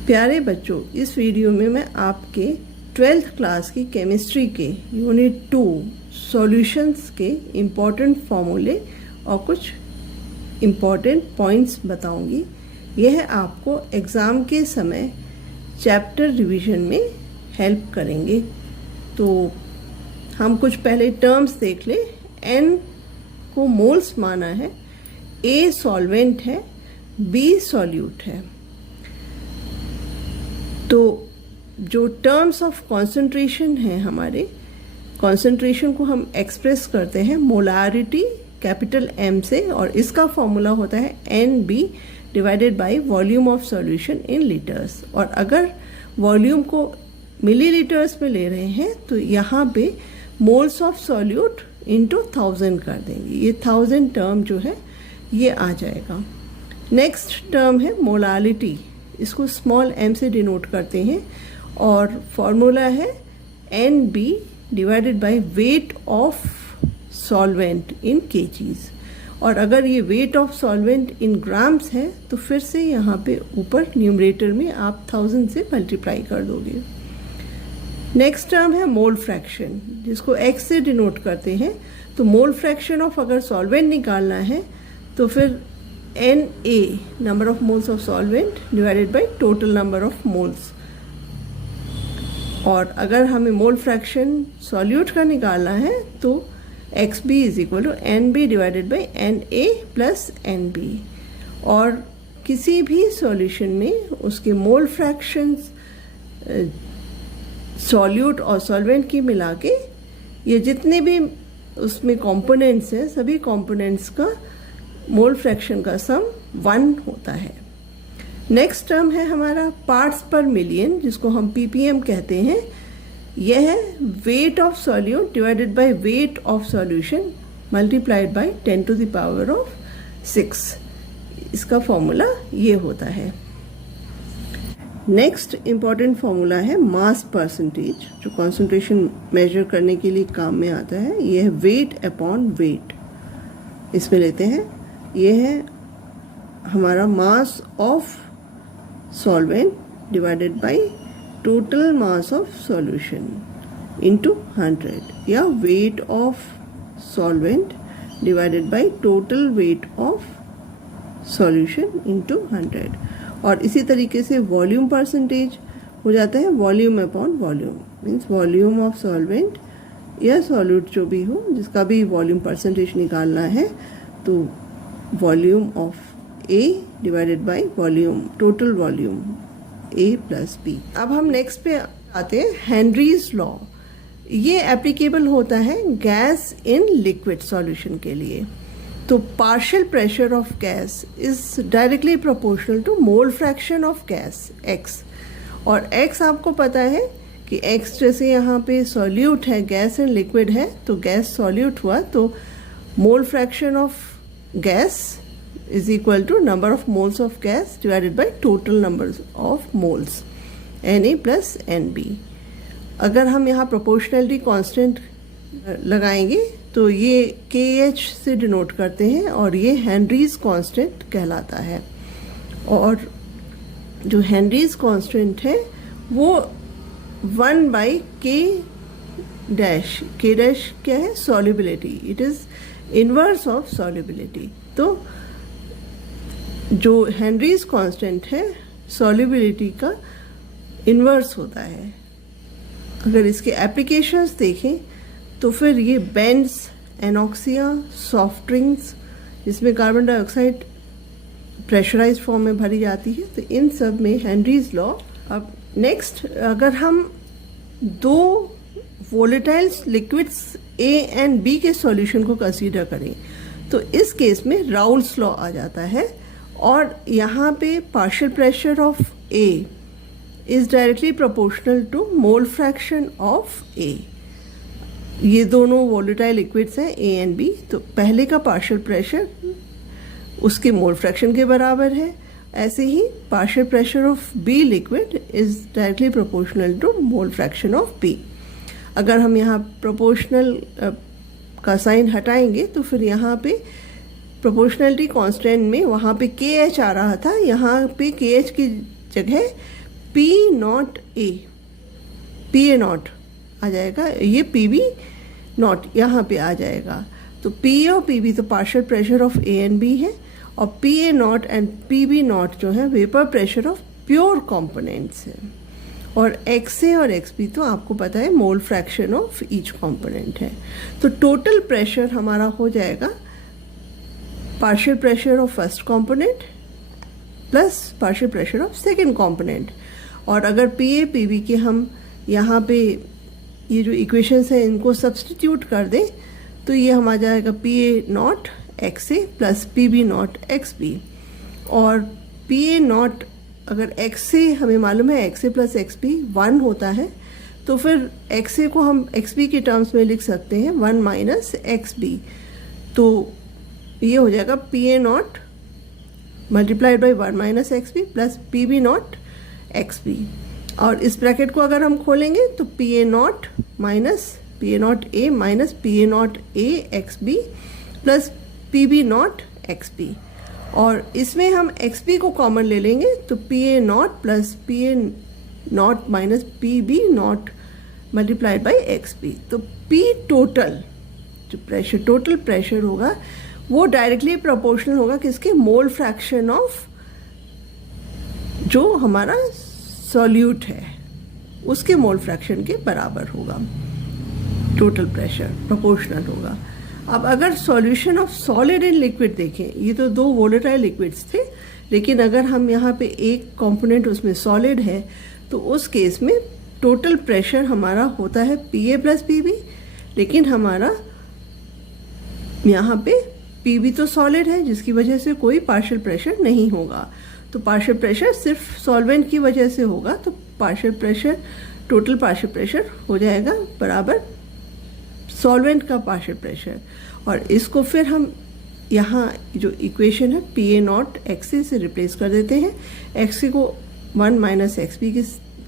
प्यारे बच्चों, इस वीडियो में मैं आपके 12th क्लास की केमिस्ट्री के यूनिट 2 सॉल्यूशंस के इम्पॉर्टेंट फॉर्मूले और कुछ इम्पॉर्टेंट पॉइंट्स बताऊंगी। यह आपको एग्ज़ाम के समय चैप्टर रिवीजन में हेल्प करेंगे। तो हम कुछ पहले टर्म्स देख लें। N को मोल्स माना है, A सॉल्वेंट है, B सॉल्यूट है। तो जो टर्म्स ऑफ कॉन्सेंट्रेशन है, हमारे कॉन्सेंट्रेशन को हम एक्सप्रेस करते हैं मोलारिटी कैपिटल M से, और इसका फॉर्मूला होता है NB divided by volume of solution in litres. और अगर वॉल्यूम को मिलीलीटर्स में ले रहे हैं तो यहाँ पे मोल्स ऑफ सॉल्यूट इंटू 1000 कर देंगे। ये 1000 टर्म जो है ये आ जाएगा। नेक्स्ट टर्म है मोलारिटी, इसको स्मॉल m से डिनोट करते हैं और फॉर्मूला है NB divided by weight of solvent in kgs। और अगर ये weight of solvent in grams है तो फिर से यहाँ पे ऊपर न्यूमरेटर में आप 1000 से मल्टीप्लाई कर दोगे। नेक्स्ट टर्म है मोल फ्रैक्शन, जिसको x से डिनोट करते हैं। तो मोल फ्रैक्शन ऑफ अगर सॉल्वेंट निकालना है तो फिर Na number of moles of solvent divided by total number of moles. और अगर हमें मोल फ्रैक्शन सॉल्यूट का निकालना है तो XB is equal to NB divided by Na plus NB। और किसी भी सॉल्यूशन में उसके मोल फ्रैक्शंस सॉल्यूट और सॉल्वेंट की मिला के ये जितने भी उसमें कंपोनेंट्स हैं, सभी कंपोनेंट्स का मोल फ्रैक्शन का सम 1 होता है। नेक्स्ट टर्म है हमारा पार्ट्स पर मिलियन, जिसको हम ppm कहते हैं। यह है weight of solute divided by weight of solution multiplied by 10 to the power of 6। इसका फॉर्मूला ये होता है। नेक्स्ट इम्पॉर्टेंट फॉर्मूला है मास परसेंटेज, जो कॉन्सेंट्रेशन मेजर करने के लिए काम में आता है। यह है वेट अपॉन वेट। इसमें लेते हैं, यह है हमारा mass of solvent divided by total mass of solution into 100, या weight of solvent divided by total weight of solution into 100। और इसी तरीके से वॉल्यूम परसेंटेज हो जाता है volume upon volume, means volume of solvent या सॉल्यूट जो भी हो, जिसका भी वॉल्यूम परसेंटेज निकालना है तो volume of A divided by volume total volume A plus B। अब हम नेक्स्ट पे आते हैं हेनरीज लॉ। ये एप्लीकेबल होता है गैस इन लिक्विड सॉल्यूशन के लिए। तो partial pressure of gas is directly proportional to mole fraction of gas x। और x आपको पता है कि x जैसे यहाँ पे सॉल्यूट है, गैस एंड लिक्विड है, तो गैस सॉल्यूट हुआ तो mole fraction of gas is equal to number of moles of gas divided by total number of moles Na plus Nb। अगर हम यहाँ प्रोपोर्शनलिटी कांस्टेंट लगाएंगे तो ये kh से डिनोट करते हैं और ये हेनरीज कांस्टेंट कहलाता है। और जो हेनरीज कांस्टेंट है वो 1 बाई k डैश क्या है? Solubility. It is inverse of solubility. तो जो हेनरीज कांस्टेंट है सॉल्युबिलिटी का इनवर्स होता है। अगर इसके एप्लीकेशंस देखें तो फिर ये बेंड्स, एनॉक्सिया, सॉफ्ट ड्रिंक्स, जिसमें कार्बन डाइऑक्साइड प्रेशराइज्ड फॉर्म में भरी जाती है, तो इन सब में हेनरीज लॉ। अब नेक्स्ट, अगर हम दो volatiles liquids A and B के सॉल्यूशन को कंसीडर करें तो इस केस में राउल्स लॉ आ जाता है। और यहाँ पे partial pressure of A is directly proportional to mole fraction of A। ये दोनों वोलेटाइल लिक्विड्स हैं A एंड B, तो पहले का पार्शियल प्रेशर उसके मोल फ्रैक्शन के बराबर है। ऐसे ही partial pressure of B liquid is directly proportional to mole fraction of B। अगर हम यहाँ प्रोपोर्शनल का साइन हटाएंगे तो फिर यहाँ पे प्रोपोर्शनलिटी कांस्टेंट में वहाँ पे KH आ रहा था, यहाँ पे KH की जगह P naught A, P A naught आ जाएगा, ये पी बी नॉट यहाँ पे आ जाएगा। तो पी ए और पी बी तो partial pressure of A and B है, और P A naught and P B naught जो है vapour pressure of pure components है। और एक्स ए और एक्स बी तो आपको पता है मोल फ्रैक्शन ऑफ ईच कंपोनेंट है। तो टोटल प्रेशर हमारा हो जाएगा partial pressure of first component plus partial pressure of second component. और अगर पी ए पी बी के हम यहाँ पे ये जो इक्वेशंस है इनको सब्स्टिट्यूट कर दें तो ये हम आ जाएगा P A naught x A plus P B naught x B. और पी ए नॉट अगर एक्स ए हमें मालूम है x A plus x B 1 होता है, तो फिर एक्स ए को हम एक्स बी के टर्म्स में लिख सकते हैं 1 माइनस एक्स बी। तो ये हो जाएगा P A naught multiplied by 1 minus x B plus P B naught x B. और इस ब्रैकेट को अगर हम खोलेंगे तो P A naught minus P A naught A minus P A naught A x B plus P B naught x B. और इसमें हम एक्स बी को कॉमन ले लेंगे तो P A naught plus P A naught minus P B naught multiplied by x B. तो P total जो pressure total pressure होगा वो डायरेक्टली प्रोपोर्शनल होगा किसके, मोल फ्रैक्शन ऑफ जो हमारा सॉल्यूट है उसके मोल फ्रैक्शन के बराबर होगा। टोटल प्रेशर प्रोपोर्शनल होगा। अब अगर solution of solid and liquid देखें, ये तो 2 वोलेटाइल लिक्विड्स थे, लेकिन अगर हम यहाँ पे एक कंपोनेंट उसमें सॉलिड है तो उस केस में टोटल प्रेशर हमारा होता है P A plus P B, लेकिन हमारा यहाँ पे पी बी तो सॉलिड है जिसकी वजह से कोई पार्शियल प्रेशर नहीं होगा। तो पार्शियल प्रेशर सिर्फ सॉल्वेंट की वजह से होगा, तो partial pressure total partial pressure हो जाएगा बराबर सॉल्वेंट का पार्शियल प्रेशर। और इसको फिर हम यहाँ जो इक्वेशन है पी ए नॉट एक्स ए से रिप्लेस कर देते हैं, एक्स ए को 1 माइनस एक्स बी के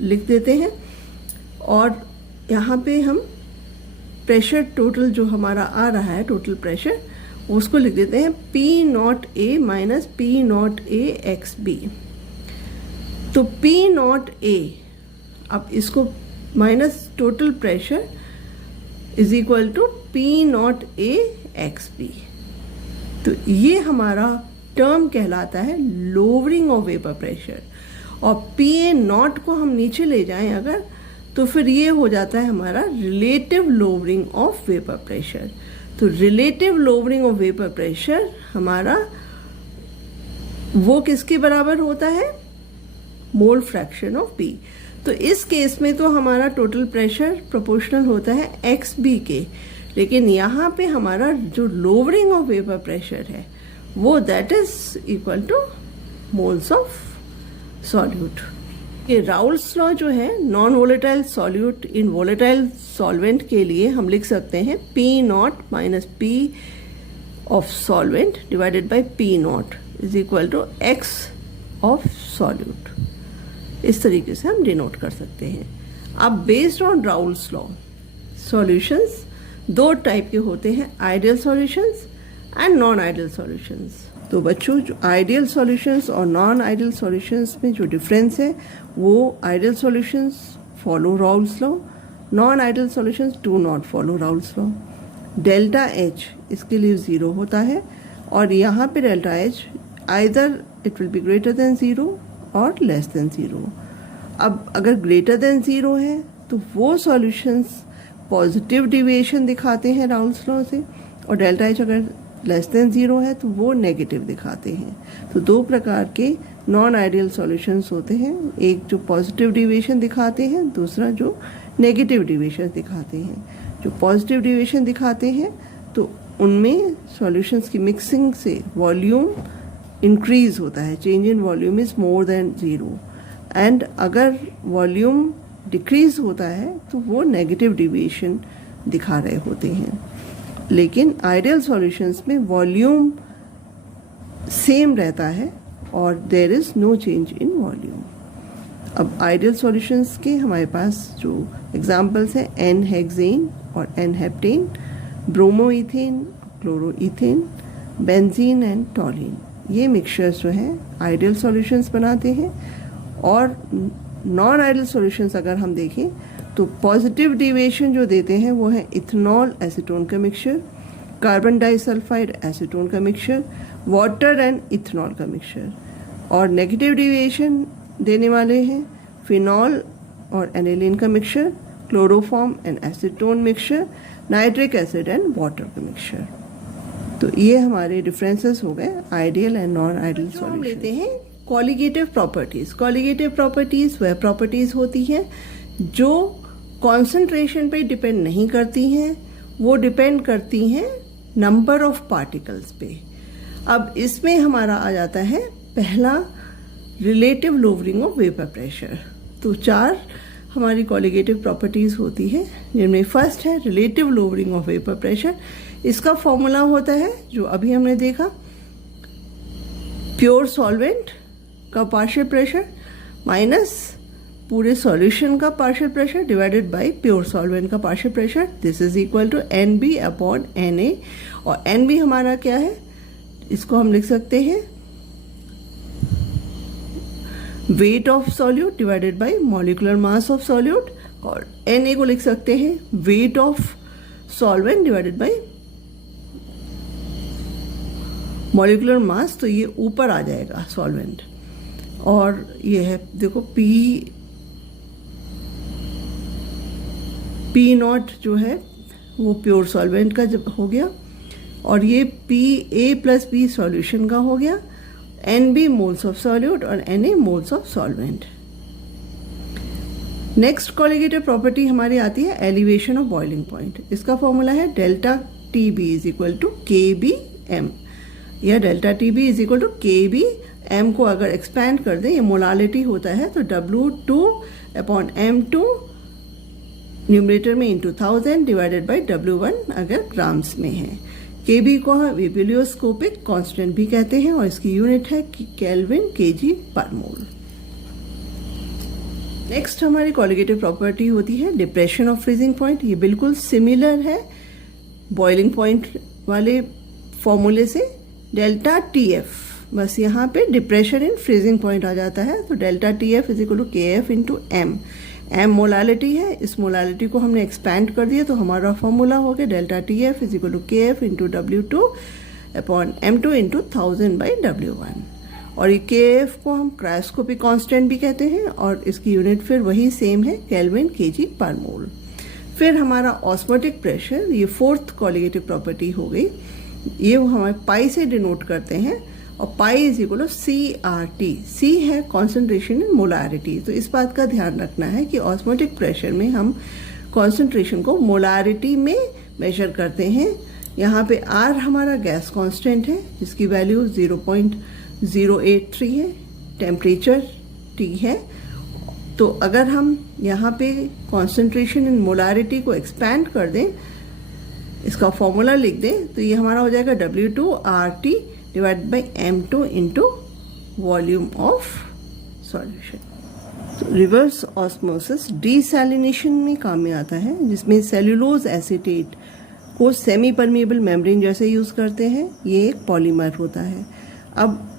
लिख देते हैं, और यहाँ पे हम प्रेशर टोटल जो हमारा आ रहा है टोटल प्रेशर उसको लिख देते हैं P naught A minus P naught A x B. तो पी नॉट ए, अब इसको minus total pressure is equal to P naught A x B. तो ये हमारा टर्म कहलाता है लोअरिंग ऑफ वेपर प्रेशर। और पी ए नॉट को हम नीचे ले जाएं अगर, तो फिर ये हो जाता है हमारा relative lowering of vapour pressure. तो relative lowering of vapour pressure हमारा वो किसके बराबर होता है, मोल फ्रैक्शन ऑफ पी। तो इस केस में तो हमारा टोटल प्रेशर प्रोपोर्शनल होता है एक्स बी के, लेकिन यहाँ पे हमारा जो लोअरिंग ऑफ वेपर प्रेशर है वो that is equal to moles of solute. ये राउल्स लॉ जो है non volatile solute in volatile solvent के लिए हम लिख सकते हैं P naught minus P of solvent divided by P naught is equal to x of solute. इस तरीके से हम डिनोट कर सकते हैं। अब based on Raoult's law solutions 2 type के होते हैं, ideal solutions and non ideal solutions. तो बच्चों जो आइडियल सॉल्यूशंस और नॉन आइडियल सॉल्यूशंस में जो डिफरेंस है वो ideal solutions follow Raoult's law, non ideal solutions do not follow Raoult's law. Delta H इसके लिए 0 होता है, और यहाँ पे delta H either it will be greater than 0 और लेस देन 0। अब अगर ग्रेटर देन 0 है तो वो सॉल्यूशंस पॉजिटिव डिविएशन दिखाते हैं राउल्स लॉ से, और डेल्टा एच अगर लेस देन 0 है तो वो नेगेटिव दिखाते हैं। तो 2 प्रकार के नॉन आइडियल सॉल्यूशंस होते हैं, एक जो पॉजिटिव डिविएशन दिखाते हैं, दूसरा जो नेगेटिव डिविएशन दिखाते हैं। जो पॉजिटिव डिविएशन दिखाते हैं तो उनमें सॉल्यूशंस की मिक्सिंग से वॉल्यूम इंक्रीज होता है, change in volume is more than 0। And अगर वॉल्यूम डिक्रीज होता है तो वो नेगेटिव डिविएशन दिखा रहे होते हैं। लेकिन आइडियल सॉल्यूशंस में वॉल्यूम सेम रहता है और there is no change in volume. अब आइडियल सॉल्यूशंस के हमारे पास जो एग्जांपल्स हैं एन हेक्सेन और n heptane, bromoethane, chloroethane, benzene and toluene. ये मिक्सचर्स जो हैं आइडियल सॉल्यूशंस बनाते हैं, और नॉन आइडियल सॉल्यूशंस अगर हम देखें तो पॉजिटिव डिविएशन जो देते हैं वो है इथेनॉल एसीटोन का मिक्सचर, कार्बन डाइसल्फाइड एसीटोन का मिक्सचर, वाटर एंड इथेनॉल का मिक्सचर। और नेगेटिव डिविएशन देने वाले हैं फिनॉल और एनिलीन का mixture, chloroform and acetone mixture, nitric acid and water का मिक्सचर। तो ये हमारे डिफरेंसेस हो गए ideal and non ideal solution. हम लेते हैं कॉलिगेटिव प्रॉपर्टीज। कॉलिगेटिव प्रॉपर्टीज वह प्रॉपर्टीज होती हैं जो कॉन्सेंट्रेशन पे डिपेंड नहीं करती हैं, वो डिपेंड करती हैं नंबर ऑफ पार्टिकल्स पे। अब इसमें हमारा आ जाता है पहला relative lowering of vapour pressure. तो 4 हमारी कॉलिगेटिव प्रॉपर्टीज होती है, जिनमें फर्स्ट है relative lowering of vapour pressure. इसका फॉर्मूला होता है जो अभी हमने देखा, प्योर सॉल्वेंट का पार्शियल प्रेशर माइनस पूरे सॉल्यूशन का partial pressure divided by pure solvent का partial pressure. This is equal to NB upon NA। और NB हमारा क्या है, इसको हम लिख सकते हैं wait of solute divided bye molecular mass of solute, और Na को लिख सकते हैं weight of solvent divided bye molecular mass. तो ये ऊपर आ जाएगा सॉल्वेंट, और ये है देखो P नॉट जो है वो प्योर सॉल्वेंट का जब हो गया, और ये PA प्लस B सॉल्यूशन का हो गया, NB मोल्स ऑफ सॉल्यूट और NA moles of solvent. Next colligative property हमारी आती है एलिवेशन ऑफ बॉइलिंग पॉइंट। इसका फॉर्मूला है delta TB is equal to KBM, या delta TB is equal to KB। M को अगर एक्सपैंड कर दें, ये मोलालिटी होता है, तो W2 अपॉन M2 न्यूमरेटर में इंटू 1000 डिवाइडेड बाय W1 अगर ग्राम्स में है। KB को हम बिब्लियोस्कोपिक कांस्टेंट भी कहते हैं, और इसकी यूनिट है केल्विन kg पर मोल। नेक्स्ट हमारी कॉलिगेटिव प्रॉपर्टी होती है डिप्रेशन ऑफ फ्रीजिंग पॉइंट। ये बिल्कुल सिमिलर है बॉइलिंग पॉइंट वाले फॉर्मूले से, डेल्टा TF, बस यहाँ पे डिप्रेशन इन फ्रीजिंग पॉइंट आ जाता है। तो delta TF is equal to KF into M। M molality है, इस मोलालिटी को हमने एक्सपैंड कर दिया, तो हमारा फॉर्मूला हो गया delta TF is equal to KF into W2 upon M2 into 1000 by W1। और ये KF को हम क्रायोस्कोपिक कांस्टेंट भी कहते हैं, और इसकी यूनिट फिर वही सेम है केल्विन kg पर मोल। फिर हमारा ऑस्मोटिक प्रेशर, ये 4th कॉलिगेटिव प्रॉपर्टी हो गई। ये हमारे पाई से डिनोट करते हैं, और pi is equal to CRT। C है कॉन्सेंट्रेशन इन मोलारिटी। तो इस बात का ध्यान रखना है कि ऑस्मोटिक प्रेशर में हम कॉन्सेंट्रेशन को मोलारिटी में मेजर करते हैं। यहाँ पे R हमारा गैस कांस्टेंट है, जिसकी वैल्यू 0.083 है, टेम्परेचर T है। तो अगर हम यहाँ पे कॉन्सेंट्रेशन इन मोलारिटी को एक्सपैंड कर दें, इसका फॉर्मूला लिख दें, तो ये हमारा हो जाएगा W2RT divide by M2 into volume of solution. तो रिवर्स ऑस्मोसिस डीसैलिनेशन में काम में आता है, जिसमें सेल्यूलोज एसीटेट को सेमी परमिएबल मेम्ब्रेन जैसे यूज़ करते हैं। ये एक पॉलीमर होता है। अब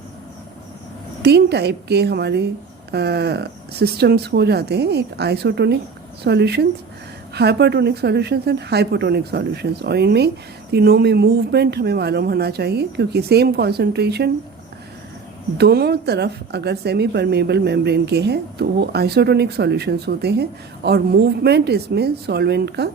3 टाइप के हमारे सिस्टम्स हो जाते हैं, एक isotonic solutions, hypertonic solutions and hypotonic solutions. और इनमें तीनों में मूवमेंट हमें मालूम होना चाहिए, क्योंकि सेम कॉन्सेंट्रेशन दोनों तरफ अगर सेमी परमेबल मेम्ब्रेन के हैं तो वो आइसोटोनिक सॉल्यूशंस होते हैं, और मूवमेंट इसमें सॉल्वेंट का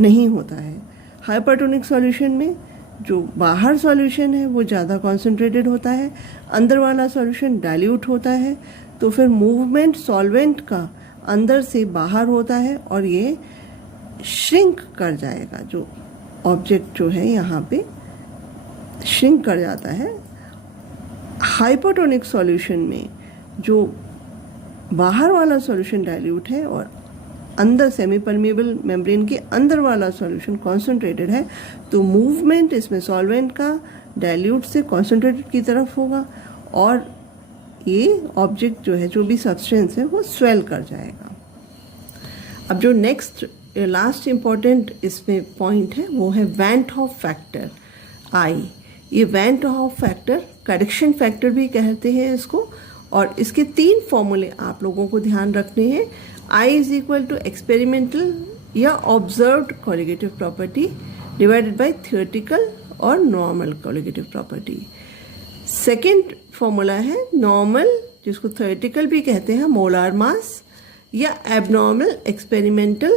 नहीं होता है। हाइपरटोनिक सॉल्यूशन में जो बाहर सॉल्यूशन है वो ज़्यादा कॉन्सेंट्रेटेड होता है, अंदर वाला सॉल्यूशन डाइल्यूट होता है, तो फिर मूवमेंट सॉल्वेंट का अंदर से बाहर होता है, और ये श्रिंक कर जाएगा। जो ऑब्जेक्ट जो है यहाँ पे श्रिंक कर जाता है। हाइपोटोनिक सॉल्यूशन में जो बाहर वाला सॉल्यूशन डाइल्यूट है और अंदर सेमी परमिएबल मेम्ब्रेन के अंदर वाला सॉल्यूशन कॉन्सेंट्रेटेड है, तो मूवमेंट इसमें सॉल्वेंट का डाइल्यूट से कॉन्सेंट्रेटेड की तरफ होगा, और ये ऑब्जेक्ट जो है, जो भी सब्सटेंस है, वो स्वेल कर जाएगा। अब जो नेक्स्ट लास्ट इम्पॉर्टेंट इसमें पॉइंट है वो है वैन हॉफ फैक्टर I। ये van't Hoff factor correction factor भी कहते हैं इसको, और इसके 3 फॉर्मूले आप लोगों को ध्यान रखने हैं। I is equal to experimental या observed colligative property divided by theoretical और normal colligative property. Second formula है नॉर्मल, जिसको थियोरेटिकल भी कहते हैं, मोलार मास, या एबनॉर्मल एक्सपेरिमेंटल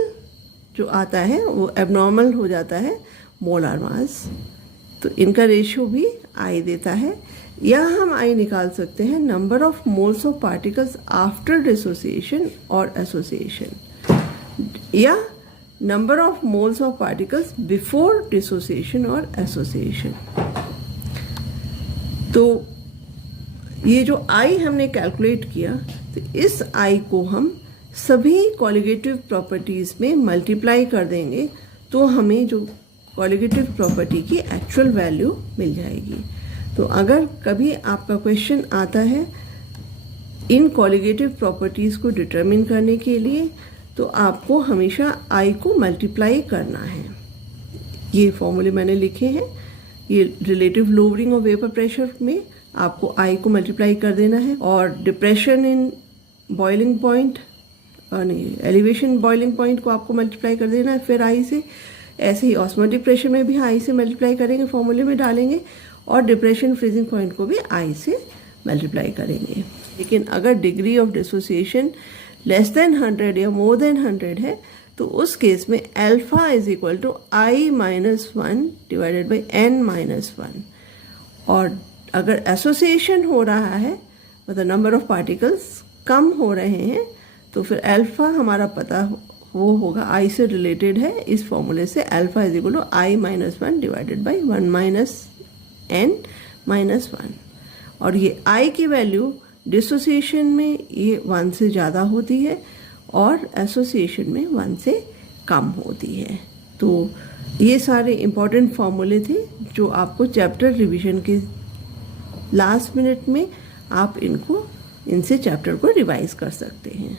जो आता है वो एबनॉर्मल हो जाता है मोलार मास। तो इनका रेशियो भी आई देता है। या हम आई निकाल सकते हैं number of moles of particles after dissociation और एसोसिएशन, या number of moles of particles before dissociation और एसोसिएशन। तो ये जो आई हमने कैलकुलेट किया, तो इस आई को हम सभी कोलिगेटिव प्रॉपर्टीज़ में मल्टीप्लाई कर देंगे तो हमें जो कोलिगेटिव प्रॉपर्टी की एक्चुअल वैल्यू मिल जाएगी। तो अगर कभी आपका क्वेश्चन आता है इन कोलिगेटिव प्रॉपर्टीज़ को डिटरमिन करने के लिए, तो आपको हमेशा आई को मल्टीप्लाई करना है। ये फॉर्मूले मैंने लिखे हैं। ये relative lowering of vapour pressure में आपको आई को मल्टीप्लाई कर देना है, और depression in boiling point elevation boiling point को आपको मल्टीप्लाई कर देना है फिर आई से। ऐसे ही ऑस्मोटिक प्रेशर में भी आई से मल्टीप्लाई करेंगे, फॉर्मूले में डालेंगे, और डिप्रेशन फ्रीजिंग पॉइंट को भी आई से मल्टीप्लाई करेंगे। लेकिन अगर degree of dissociation less than 100 या मोर देन 100 है, तो उस केस में alpha is equal to i minus 1 divided by n minus 1। और अगर एसोसिएशन हो रहा है, मतलब नंबर ऑफ पार्टिकल्स कम हो रहे हैं, तो फिर अल्फा हमारा पता वो होगा आई से रिलेटेड है इस फॉर्मूले से, alpha is equal to i minus 1 divided by 1 minus n minus 1। और ये आई की वैल्यू डिसोसिएशन में ये 1 से ज़्यादा होती है और एसोसिएशन में 1 से कम होती है। तो ये सारे इम्पॉर्टेंट फॉर्मूले थे जो आपको चैप्टर रिवीजन के लास्ट मिनट में आप इनसे चैप्टर को रिवाइज कर सकते हैं।